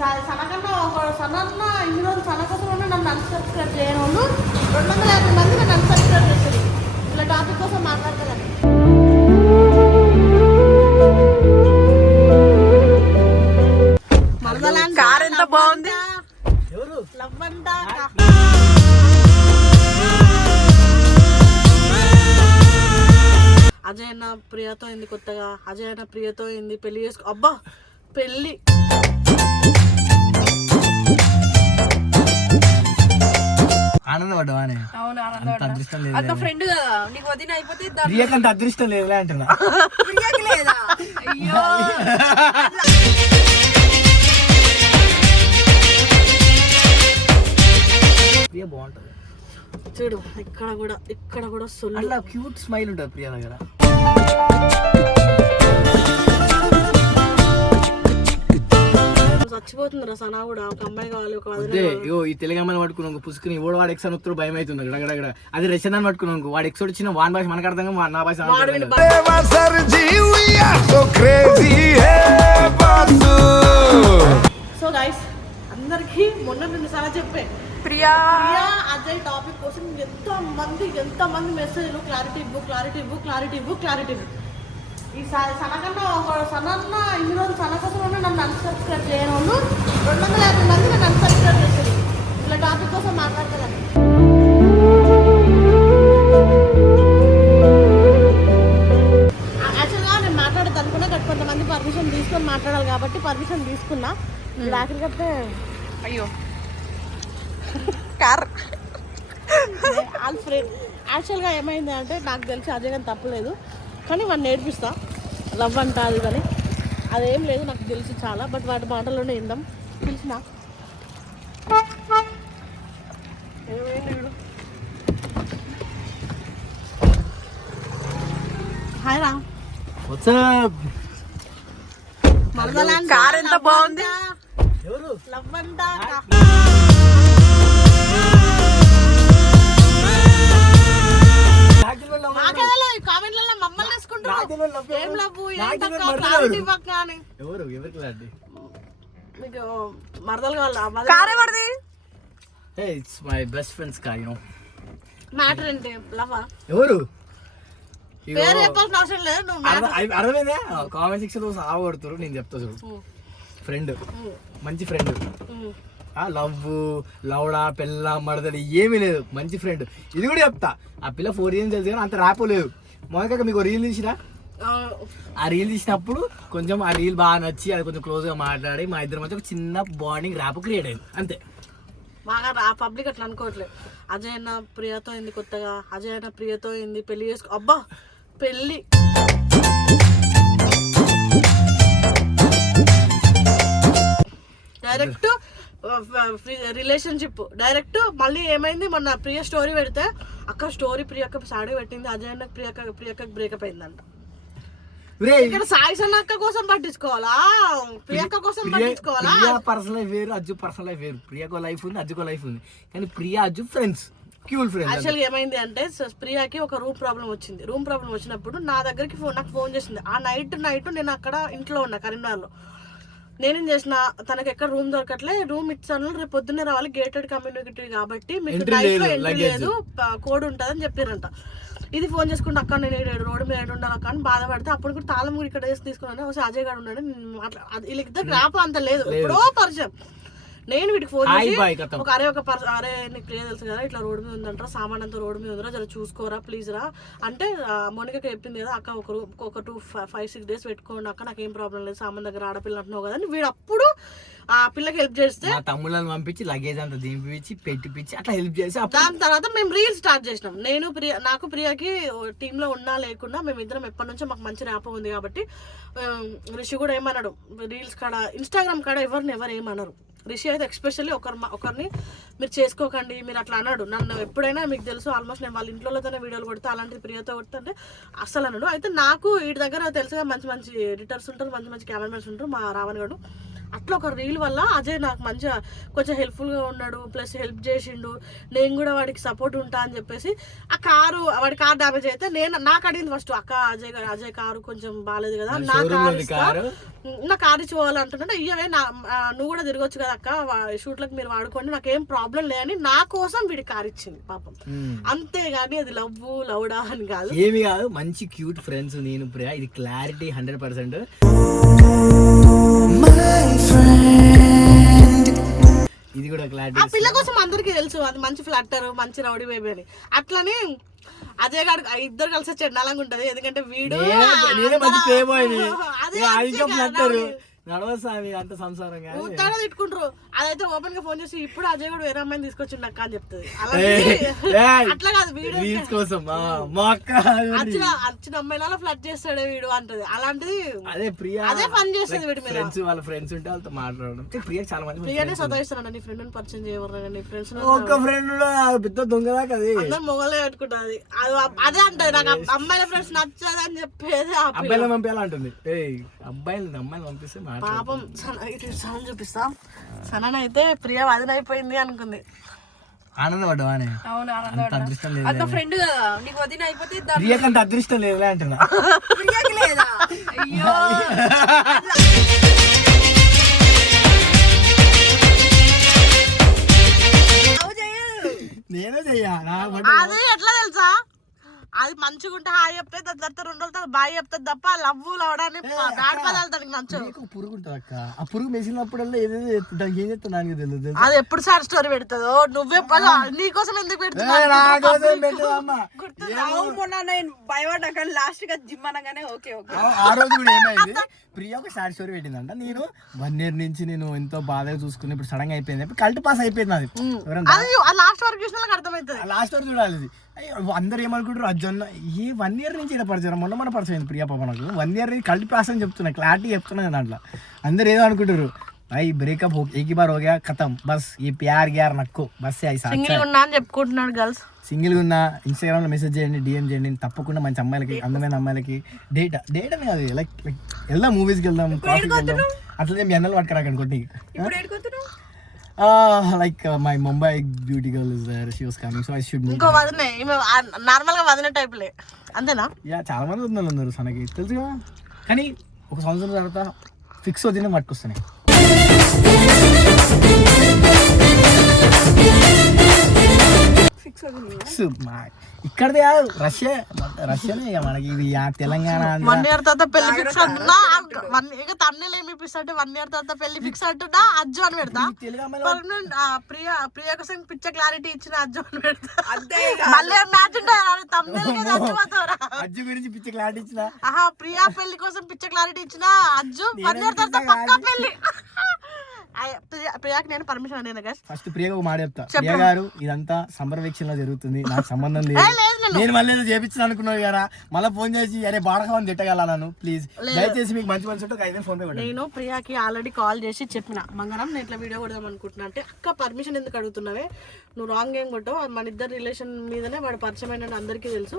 సనకన్నా ఒక సనన్న ఇన్ని రోజులు సన కోసం నన్ను అన్సబ్స్క్రైబ్ చేయని వాళ్ళు 250 మంది నన్ను అన్సబ్స్క్రైబ్ చేస్తారు. ఇలా టాపిక్ కోసం మాట్లాడతారని కార్ ఎంత బాగుంది. లవ్ అంట అజయ్ అన్న ప్రియతో అయింది కొత్తగా, అజయ్ అన్న ప్రియతో అయింది పెళ్లి చేసుకో. అబ్బా పెళ్లి ఆనందపడ్డావానే? అవును అంత అదృష్టం లేదు. అక్క ఫ్రెండ్ కదా నీకు వదిన అయిపోతే ప్రియకంత అదృష్టం లేదులే అంటున్నా. ప్రియకి లేదా? అయ్యో ప్రియ బాగుంటది చూడు. ఇక్కడ కూడా సొల్లు. అట్లా క్యూట్ స్మైల్ ఉంటుంది ప్రియ దగ్గర. చచ్చిపోతుంది సనా కూడా. ఒక అమ్మాయి కావాలి, ఒక ఈ తెలుగు అమ్మాయిని పట్టుకున్నాను పుసుకుని ఓడు వాడు ఎక్స్ అని భయం అవుతుంది గడగడ. అది రష్యన్ అని పట్టుకున్నాను వాడు ఎక్స్ వచ్చిన వాన్ భాష మనకు అర్థం నా భాష. సో గైస్ అందరికి మొన్న 2 సార్లు చెప్పే ప్రియా అజయ్ టాపిక్ కోసం ఎంత మంది మెసేజ్లు క్లారిటీ ఇవ్వు. ఈ సనకన్నా ఒక సనన్న ఇన్ని రోజులు సన కోసం నన్ను అన్సబ్స్క్రైబ్ చేయని వాళ్ళు 250 మంది నన్ను అన్సబ్స్క్రైబ్ చేస్తారు. ఇలా టాపిక్ కోసం మాట్లాడతారని యాక్చువల్గా నేను మాట్లాడేది అనుకున్నా బట్ కొంతమంది పర్మిషన్ తీసుకొని మాట్లాడాలి కాబట్టి పర్మిషన్ తీసుకున్నా. ఆఖరికి చెప్తే అయ్యో కార్ వాళ్ళ ఫ్రెండ్ యాక్చువల్గా ఏమైంది అంటే నాకు తెలిసి అజయ్ కానీ తప్పలేదు కానీ వాడిని నేర్పిస్తా లవ్ అంట అది కానీ అదేం లేదు నాకు తెలిసి చాలా. బట్ వాటి మాటల్లోనే విందాం. తెలిసిన హాయ్ రా. కార్ ఎంత బాగుంది. లవ్ అంట కామెంట్లలో మమ్మల్ని వేసుకుంటారు. ఏం లవ్వు మీకు మరదలు కావాలి. It's my best friends car. You know matter ఏంటి? లవ్వా? ఎవరు పేరు చెప్పాల్సిన అవసరం లేదు. నువ్వు అర్థమైందా? కామెంట్ సెక్షన్ లో సాగు కొడుతురు. నేను చెప్తా చూడు. ఫ్రెండ్ మంచి ఫ్రెండ్. లవ్ లవడా పిల్ల మడదడి ఏమీ లేదు. మంచి ఫ్రెండ్. ఇది కూడా చెప్తా. ఆ పిల్ల 4 years తెలుసు కానీ అంత ర్యాపో లేదు. మొదట మీకు రీల్ తీసినా ఆ రీల్ తీసినప్పుడు కొంచెం ఆ రీల్ బాగా నచ్చి అది కొంచెం క్లోజ్గా మాట్లాడి మా ఇద్దరి మధ్య ఒక చిన్న బాండింగ్ ర్యాప్ క్రియేట్ అయింది అంతే. బాగా ఆ పబ్లిక్ అట్లా అనుకోవట్లేదు. అజయ్ అన్న ప్రియతో అయింది కొత్తగా, అజయ్ అన్న ప్రియతో అయింది పెళ్లి చేసుకో. అబ్బా పెళ్ళి డైరెక్ట్ రిలేషన్షిప్ డైరెక్ట్. మళ్ళీ ఏమైంది మొన్న ప్రియ స్టోరీ పెడితే అక్క స్టోరీ ప్రియక్క సాడీ పెట్టింది, అజయ్ అన్న ప్రియక్కకి బ్రేకప్ అయిందంట. ఇక్కడ సాయి సన్నక్క కోసం పట్టించుకోవాలా, ప్రియక్క కోసం పట్టించుకోవాలా? ప్రియా పర్సనల్ లైఫ్ వేరు, అజ్జు పర్సనల్ లైఫ్ వేరు. ప్రియకో లైఫ్ ఉంది, అజ్జుకో లైఫ్ ఉంది. కానీ Priya Ajju friends, cool friends. యాక్చువల్గా ఏమైంది అంటే ప్రియాకి ఒక రూమ్ ప్రాబ్లం వచ్చింది. రూమ్ ప్రాబ్లం వచ్చినప్పుడు నా దగ్గరికి నాకు ఫోన్ చేసింది. ఆ నైట్ నేను అక్కడ ఇంట్లో ఉన్నా కరీంనగర్లో. నేనేం చేసిన తనకి ఎక్కడ రూమ్ దొరకట్లే, రూమ్ ఇచ్చాను, రేపు పొద్దున్నే రావాలి, గేటెడ్ కమ్యూనిటీ కాబట్టి మీకు నైట్ లో ఎంట్రీ లేదు, కోడ్ ఉంటుందని చెప్పారంట. ఇది ఫోన్ చేసుకుంటే అక్క నేను రోడ్డు మీద ఉండాలి అక్క అని బాధపడితే అప్పుడు కూడా తాళం కూడా ఇక్కడ వేసి తీసుకున్నాను. ఒకసారి అజయ్ గారు ఉన్నాడు వీళ్ళిద్దరు ర్యాప్ అంత లేదు, ఎప్పుడో పరిచయం. నేను వీటికి ఫోన్ చేసి అరే నీకు ప్రియ తెలుసు కదా ఇట్లా రోడ్డు మీద ఉందంటారా, సామాన్ అంతా రోడ్డు మీద ఉందిరా, జర చూసుకోరా ప్లీజ్ రా అంటే మోనికకి చెప్పింది కదా అక్క ఒక 5-6 days పెట్టుకోండి అక్క, నాకు ఏం ప్రాబ్లం లేదు, సామాన్ దగ్గర ఆడపిల్ల అంటున్నావు కదా అని వీడు అప్పుడు ఆ పిల్లకి హెల్ప్ చేస్తే తమ్ముళ్ళని పంపించి లగేజ్ అంతా దింపించి పెట్టిపించి అట్లా హెల్ప్ చేసి దాని తర్వాత మేము రీల్ స్టార్ట్ చేసినాం. నాకు ప్రియకి టీంలో ఉన్నా లేకుండా మేమిద్దరం ఎప్పటి నుంచో మాకు మంచి ర్యాప్ ఉంది కాబట్టి రిషి కూడా ఏమన్నాడు రీల్స్ కాడ ఇన్స్టాగ్రామ్ కాడ ఎవరు ఏమన్నారు. రిషి అయితే ఎక్స్పెషల్లీ ఒకరిని మీరు చేసుకోకండి మీరు అట్లా అన్నాడు. నన్ను ఎప్పుడైనా మీకు తెలుసు ఆల్మోస్ట్ నేను వాళ్ళ ఇంట్లోతోనే వీడియోలు కొడితే అలాంటిది ప్రియతో కొడుతుంటే అస్సలు అన్నాడు. అయితే నాకు వీటి దగ్గర తెలుసుగా మంచి ఎడిటర్స్ ఉంటారు, మంచి కెమెరామెన్స్ ఉంటారు, మా రావణ్ గారు అట్లా ఒక రీల్ వల్ల అజయ్ నాకు మంచిగా కొంచెం హెల్ప్ఫుల్గా ఉన్నాడు, ప్లస్ హెల్ప్ చేసిండు, నేను కూడా వాడికి సపోర్ట్ ఉంటా అని చెప్పేసి ఆ కారు, వాడి కార్ డ్యామేజ్ అయితే నాకు అడిగింది ఫస్ట్, అక్క అజయ్ కారు కొంచెం బాగాలేదు కదా, నా కారు ఇచ్చి పోవాలంటున్నాడు, ఇయ్యవే నువ్వు కూడా తిరగొచ్చు కదా అక్క, షూట్లకు మీరు వాడుకోండి, నాకేం ప్రాబ్లం లేదని నా కోసం వీడి కార్ ఇచ్చింది పాపం. అంతేగాని అది లవ్డా అని కాదు, ఏమి కాదు. మంచి క్యూట్ ఫ్రెండ్స్ నేను ప్రియా, ఇది క్లారిటీ 100%. ఇది కూడా క్లారిటీ. ఆ పిల్ల కోసం అందరికీ తెలుసు అది మంచి ఫ్లట్టర్, మంచి రౌడీ బేబీ అని. అట్లని అజయ్ గారు ఇద్దరు కలిసి చెండాలంగా ఉంటది, ఎందుకంటే వీడు నడవసామి అంత సంసారం ఉత్తాడ తిట్టుకుంటారు. అదైతే ఓపెన్ గా ఫోన్ చేసి ఇప్పుడు అజయ్ కూడా వేరే అమ్మాయిని తీసుకొచ్చిండు అక్క అని చెప్తుంది. అట్లా కాదు, వీడియో కోసం వచ్చిన అమ్మాయిల ఫ్లట్ చేస్తాడే వీడు అంటది. అలాంటిది అదే ప్రియా, అదే పని చేస్తుంది వీడి మీద. ఫ్రెండ్స్ వాళ్ళ ఫ్రెండ్స్ ఉంటే వాళ్ళతో మాట్లాడడం. ప్రియా చాలా మంది ప్రియానే సతాయిస్తారంట, నీ ఫ్రెండ్ పరిచయం చేయవరా, నీ ఫ్రెండ్స్ ఒక ఫ్రెండ్ పెద్ద దొంగదాకా అది అందరు మొగలే పెట్టుకుంటుంది. అదే అంటది నాకు అమ్మాయిల ఫ్రెండ్స్ నచ్చదు అని చెప్పేది. అబ్బాయిలు పంపించాలంటుంది. అమ్మాయిలు పంపిస్తే పాపం సన చూపిస్తా. సన అయితే ప్రియా వదిన అయిపోయింది అనుకుంది. ఆనందపడ్డావానే? అవును, అంత అదృష్టం లేదు. అంత ఫ్రెండ్ కదా, నీకు వదిన అయిపోతే ప్రియాకి అంత అదృష్టం లేదులే అంటున్నా. ప్రియాకి లేదా? అయ్యో నేనే చెయ్యా. అది ఎట్లా తెలుసా, అది మంచిగా ఉంటే హాయ్ చెప్తే దాని తర్వాత 2 రోజులు బాయ్ చెప్తుంది తప్ప లవ్ లవడానికి దానికి నచ్చదు. పురుగు ఉంటుంది అక్క, ఆ పురుగు మెసినప్పుడల్లా ఏదేదో దానికి ఏం చెప్తా నాకు తెలియదు. అది ఎప్పుడు సార్ స్టోరీ పెడతాదో, నువ్వే నీకోసం ఎందుకు పెడుతున్నావు? మొన్న నేను భయపడ్డా కానీ లాస్ట్ గా జిమ్ అనగానే ఓకే ఓకే. ఆ రోజు కూడా ఏమైంది, ప్రియా ఒక సాడ్ స్టోరీ పెట్టిందంట. నేను 1 year నుంచి నేను ఎంతో బాధగా చూసుకుని ఇప్పుడు సడన్ గా అయిపోయింది, కల్ట్ పాస్ అయిపోయింది. అది లాస్ట్ వరకు చూసిన అర్థమవుతుంది. లాస్ట్ వరకు చూడాలి. అది అందరు ఏమనుకుంటారు, అజ్జన్న ఏ 1 year నుంచి ఇలా పరిచయం, మొన్న పరిచయం అయింది ప్రియా పాప నాకు. 1 year నుంచి కల్ట్ పాస్ అని చెప్తున్నా, క్లారిటీ చెప్తున్నా దాంట్లో. అందరు ఏదో అనుకుంటారు, भाई ब्रेकअप हो एक ही बार हो गया खत्म बस ये प्यार ग्यार नक्को बस సింగిల్ ఉన్నా అని చెప్పుకుంటున్నాడు. గర్ల్స్ సింగిల్ గా ఉన్నా ఇన్స్టాగ్రామ్ లో మెసేజ్ చేయండి, డిఎం చేయండి, తప్పకుండా మంచి అమ్మాయిలకి, అందమైన అమ్మాయిలకి డేట్ అని కాదు, లైక్ వెళ్దాం మూవీస్కి వెళ్దాం, కాఫీకి వెళ్దాం, అట్లా మీ అన్నలు పట్టుకురాకండి కొట్టి. Like my Mumbai beauty girl is there, she was coming so I should ఇంకో వదినే నార్మల్ గా వదిన టైప్ లే అంతేనా? యా చాలా మంది వదినలు ఉన్నారు సనకి తెలుసుగా, కానీ ఒక సంవత్సరం తర్వాత ఫిక్స్ వదిన పట్టుకొస్తున్నాయి. ఇక్కడదే కాదు, రష్యానే మనకి ఇవి తెలంగాణ. 1 year తర్వాత పెళ్లి ఫిక్స్ అంటున్నా, తన్నేలు ఏమి ఇప్పిస్తుంటే 1 year తర్వాత పెళ్లి ఫిక్స్ అంటున్నా అజ్జు అని పెడతా. ప్రియా కోసం పిచ్చ క్లారిటీ ఇచ్చిన అజ్జు అని పెడతా. మళ్ళీ మ్యాచ్ అజ్జు గురించి పిచ్చ క్లారిటీ ఇచ్చిన, ప్రియా పెళ్లి కోసం పిచ్చ క్లారిటీ ఇచ్చిన అజ్జు 1 year తర్వాత పక్కా పెళ్లి. ప్రియాకి నేను పర్మిషన్ అడిగిన గైస్. ఫస్ట్ ప్రియగా ఒక మాట చెప్తా, ప్రియా గారు ఇదంతా సమ్మర్ వెకేషన్ లో జరుగుతుంది, నాకు సంబంధం లేదు. నేను మళ్ళీ ఏదో చేపించిన అనుకున్నావు కదా, మళ్ళీ ఫోన్ చేసి అరే బాడకమని తిట్టగలను ప్లీజ్, దయచేసి మీకు మంచి మంచి ఉంటే 5 ఫోన్ పే కొట్టండి. నేను ప్రియాకి ఆల్రెడీ కాల్ చేసి చెప్పిన, మంగళం నేను ఇట్లా వీడియో కొడదాం అనుకుంటున్నా అంటే, అక్క పర్మిషన్ ఎందుకు అడుగుతున్నావే, నువ్వు రాంగ్ ఏం కొట్టావు, మన ఇద్దరు రిలేషన్ మీదనే వాడు పరిచయం అయిన అందరికీ తెలుసు,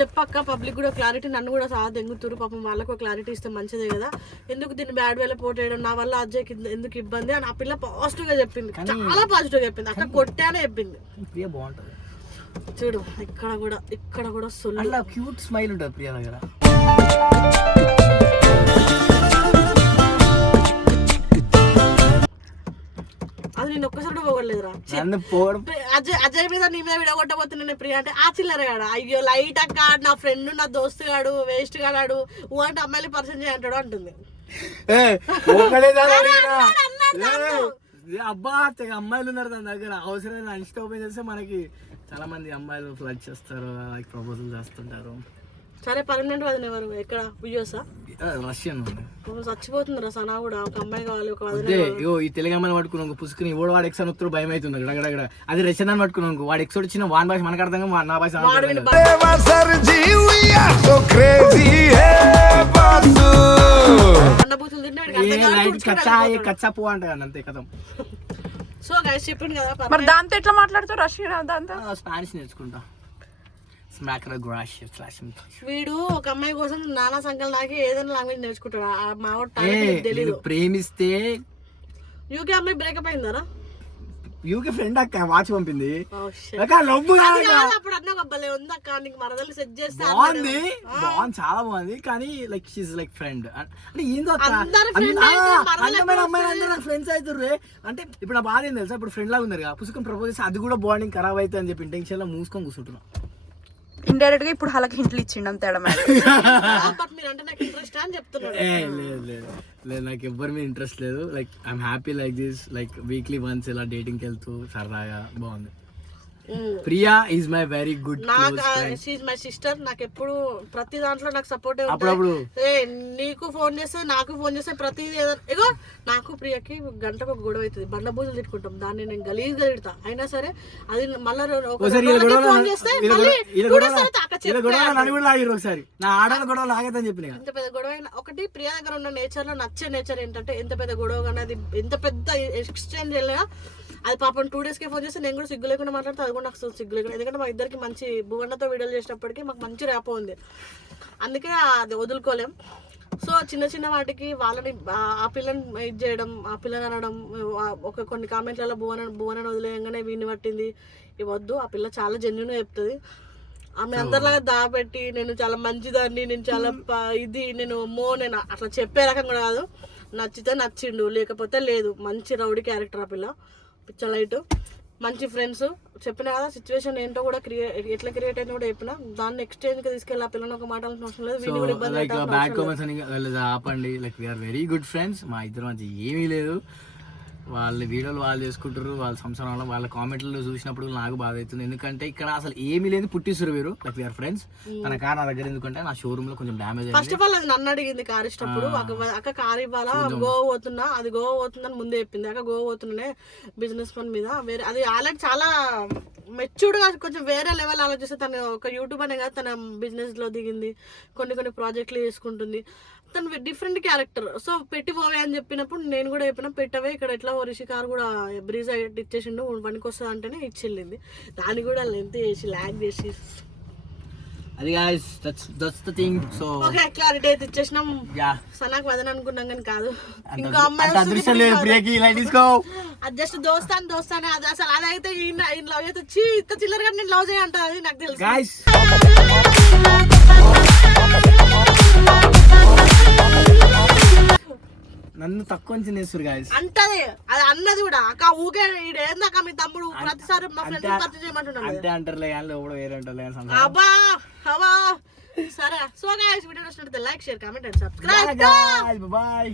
చెప్పక్క పబ్లిక్ కూడా క్లారిటీ, నన్ను కూడా సహా దెంగుతురు పాపం, వాళ్ళకు క్లారిటీ ఇస్తే మంచిదే కదా, ఎందుకు దీన్ని బ్యాడ్ వేలో పోటేయడం, నా వల్ల అజ్జయ్కి ఎందుకు ఇబ్బంది అని ఆ పిల్ల పాజిటివ్ గా చెప్పింది, చాలా పాజిటివ్ గా చెప్పింది, అక్క కొట్టానే చెప్పింది. ప్రియా బాగుంటది చూడు, ఇక్కడ కూడా అలా క్యూట్ స్మైల్ ఉంటుంది ప్రియా దగ్గర. అది నేను ఒక్కసారి పోగలేదురా, అజయ్ మీద నీ మీద విడగొట్టబోతున్నా ప్రియా అంటే ఆ చిల్లరగాడు, అయ్యో లైట్ అక్క నా ఫ్రెండ్ నా దోస్తు గాడు వేస్ట్ గాడు అంటే అమ్మాయిలు పరిచయం చేయంటాడు అంటుంది. అబ్బా అమ్మాయిలు ఉన్నారు దాని దగ్గర, అవసరమైన ఇన్స్టా ఓపెన్ చేస్తే మనకి చాలా మంది అమ్మాయిలు ఫ్లడ్ చేస్తారు, లైక్ ప్రపోజల్ చేస్తుంటారు. సరే పర్మనెంట్ వదిన ఎవరు, ఎక్కడ యూఎస్ రష్యన్ చచ్చిపోతుంది సనా కూడా, ఒక అమ్మాయి కావాలి, ఒక ఈ తెలుగు అమ్మాయిని పట్టుకున్నాను పుసుకుని ఓడు వాడు ఎక్స్ అని భయం అవుతుంది గడగడ. అది రష్యన్ అని పట్టుకున్నాను, వాడు ఎక్స్ వచ్చిన వాన్ భాష మనకు అర్థం కాదు, నా భాష కచ్చా పో అంటే అంతే కథం. సో గైస్ చెప్పింది కదా, మరి దాంతో ఎట్లా మాట్లాడుతావు రష్యన్, దాంతో స్పానిష్ నేర్చుకుంటా. వీడు ఒక అమ్మాయి కోసం నానా సంకల్ నాకి ఏదైనా లాంగ్వేజ్ నేర్చుకుంటాడు, మా ప్రేమిస్తే యూకే అమ్మాయి బ్రేకప్ అయిందరా? యూకే ఫ్రెండ్ అక్క వాచ్ పంపింది. Oh, shit. అక్క లవ్ అది కాదు, అప్పుడు అన్న ఒక భలే ఉంది అక్క, నీకు మరదలు సెట్ చేస్తే బాగుంది, చాలా బాగుంది. కానీ లైక్ షీస్ లైక్ ఫ్రెండ్ అంటే ఏందో అక్క, అందరు friend అయితే మరదలు అందమైన అమ్మాయిలు అందరూ నాకు ఫ్రెండ్స్ అవుతుర్రే. అంటే ఇప్పుడు నా బాధ ఏం తెలుసా, ఇప్పుడు ఫ్రెండ్ లాగా ఉన్నారు కదా, పుస్తకం ప్రపోజ్ చేస్తే అది కూడా బాండింగ్ ఖరాబ్ అవుతుంది అని చెప్పి ఇంటెన్షన్ లో మూసుకొని కూర్చుంటున్నా. ఇండైరెక్ట్ గా ఇప్పుడు వాళ్ళకి హింట్లు ఇచ్చిండం తేడా బట్ మీరు అంటే నాకు ఇంట్రెస్ట్ అని చెప్తున్నాడు. లేదు నాకు ఎవ్వరి మీద ఇంట్రెస్ట్ లేదు. Like I'm happy like this, like weekly once ఇలా డేటింగ్కి వెళ్తూ సరదాగా బాగుంది. Priya is my very good she's my sister. నాకు ఎప్పుడు ప్రతి దాంట్లో నాకు సపోర్ట్ అప్పుడప్పుడు నీకు ఫోన్ చేస్తే నాకు ఫోన్ చేస్తే ప్రతి ఇగో నాకు ప్రియకి గంటకు ఒక గొడవ అవుతుంది, బండ బూజులు తిట్టుకుంటాం, దాన్ని నేను గలీజ్గా తిడతా. అయినా సరే అది మళ్ళీ ఫోన్ చేస్తే ఒకసారి నా ఆడల గొడవ లాగేదని చెప్పిన. ఎంత పెద్ద గొడవ అయినా ఒకటి, ప్రియా దగ్గర ఉన్న నేచర్ లో నచ్చే నేచర్ ఏంటంటే ఎంత పెద్ద గొడవ కానీ అది ఎంత పెద్ద ఎక్స్చేంజ్ వెళ్ళినా అది పాపం 2 days ఫోన్ చేస్తే నేను కూడా సిగ్గు లేకుండా మాట్లాడితే అది కూడా నాకు సిగ్గు లేకుండా, ఎందుకంటే మా ఇద్దరికి మంచి భువన్నతో వీడియోలు చేసినప్పటికీ మాకు మంచి ర్యాప్ ఉంది, అందుకే అది వదులుకోలేం. సో చిన్న చిన్న వాటికి వాళ్ళని ఆ పిల్లని ఇది చేయడం, ఆ పిల్లని అనడం, ఒక కొన్ని కామెంట్లలో భువనని వదిలేయంగానే వీడిని పట్టింది, ఇవద్దు. ఆ పిల్ల చాలా జెన్యున్గా చెప్తుంది. ఆమె అందరిలాగా దాపెట్టి నేను చాలా మంచిదాన్ని, నేను చాలా నేను నేను అట్లా చెప్పే రకం కూడా కాదు. నచ్చితే నచ్చిండు, లేకపోతే లేదు. మంచి రౌడీ క్యారెక్టర్ ఆ పిల్ల, పిచ్చలైట్, మంచి ఫ్రెండ్స్. చెప్పిన కదా సిచ్యువేషన్ ఏంటో కూడా ఎట్లా క్రియేట్ అయింది కూడా చెప్పిన, దాన్ని ఎక్స్చేంజ్ కి తీసుకెళ్ళి ఆ పిల్లని ఒక మాట అవసరం లేదు. వీళ్ళు కూడా ఇబ్బంది ఆపండి. Like we're very good friends, మా ఇద్దరు మధ్య ఏమీ లేదు. వాళ్ళ వీడియోలు వాళ్ళు చేసుకుంటారు, వాళ్ళ సంసారంలో వాళ్ళ కామెంట్లు చూసినప్పుడు నాకు బాధ అవుతుంది. ఎందుకంటే ఇక్కడ అసలు ఏమీ లేదు, పుట్టిస్తారు వీరు. Like we're friends. తన కార్ నా దగ్గర ఎందుకంటే నా షోరూమ్ లో కొంచెం డ్యామేజ్ అయింది. ఫస్ట్ ఆఫ్ ఆల్ అది నన్ను అడిగింది కార్ ఇచ్చినప్పుడు, అక్క కార్ ఇవ్వాలా, గోవా పోతున్నా, అది గోవా పోతుందని ముందే చెప్పింది. అక్క గోవా పోతున్నానే బిజినెస్ పని మీద, వేరే అది ఆల్రెడీ చాలా మెచ్యూర్డ్ గా కొంచెం వేరే లెవెల్ ఆలోచిస్తే, తను ఒక యూట్యూబ్ అనే కాదు, తన బిజినెస్ లో దిగింది, కొన్ని ప్రాజెక్టులు చేసుకుంటుంది, తను డిఫరెంట్ క్యారెక్టర్. సో పెట్టి పోవే అని చెప్పినప్పుడు నేను కూడా చెప్పిన, పెట్టవే ఇక్కడ ఎట్లా రిషి కార్ కూడా బ్రీజ్ ఇచ్చేసిండు, పనికి వస్తుంది అంటేనే ఇచ్చెళ్ళింది. దాన్ని కూడా లెంత్ చేసి లాగ్ చేసి అది guys, that's the thing. So okay clarity అయితే ఇచ్చేసినాం. సనాకు వదన అనుకున్నాం కానీ కాదు, ఇంకో అమ్మాయి అది జస్ట్ దోస్తానే అది అసలు అదైతే లవ్ చేస్తే ఇంత చిల్లరగా నేను లవ్ చేయంట, అది నాకు తెలుసు. నన్ను తక్కువ చేస్తారు గాయస్ అంటది, అది అన్నది కూడా. అక్క ఊకే ఏందాక మీ తమ్ముడు ప్రతిసారి మా ఫ్రెండ్ ఖర్చు చేయమంటున్నాడు అంటే అంటారులే కానీ కూడా వేరే అంటారులే. అబ్బా అబ్బా సరే. సో గైస్ వీడియో నచ్చినట్లయితే like, share, comment and subscribe. Bye. Bye.